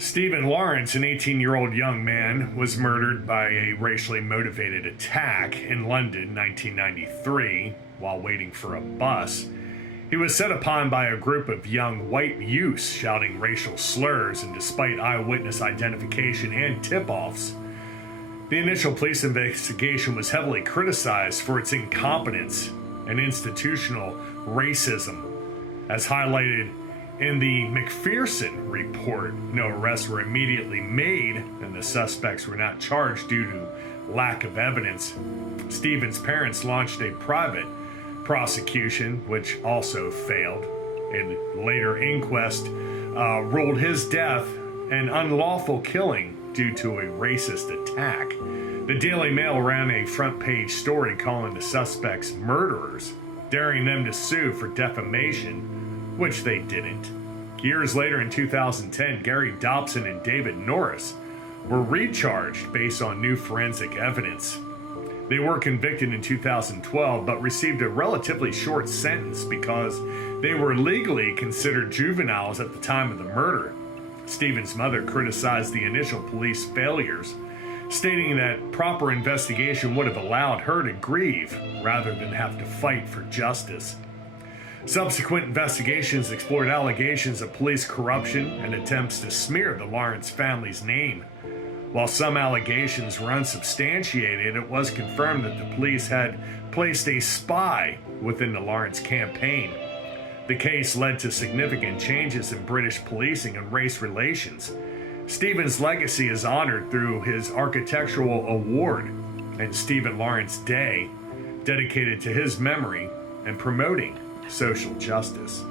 Stephen Lawrence, an 18-year-old young man, was murdered by a racially motivated attack in London, 1993, while waiting for a bus. He was set upon by a group of young white youths shouting racial slurs, and despite eyewitness identification and tip-offs, the initial police investigation was heavily criticized for its incompetence and institutional racism, as highlighted in the McPherson report. No arrests were immediately made, and the suspects were not charged due to lack of evidence. Stephen's parents launched a private prosecution, which also failed. A later inquest ruled his death an unlawful killing due to a racist attack. The Daily Mail ran a front-page story calling the suspects murderers, daring them to sue for defamation, which they didn't. Years later in 2010, Gary Dobson and David Norris were recharged based on new forensic evidence. They were convicted in 2012, but received a relatively short sentence because they were legally considered juveniles at the time of the murder. Stephen's mother criticized the initial police failures, stating that proper investigation would have allowed her to grieve rather than have to fight for justice. Subsequent investigations explored allegations of police corruption and attempts to smear the Lawrence family's name. While some allegations were unsubstantiated, it was confirmed that the police had placed a spy within the Lawrence campaign. The case led to significant changes in British policing and race relations. Stephen's legacy is honored through his architectural award and Stephen Lawrence Day, dedicated to his memory and promoting social justice.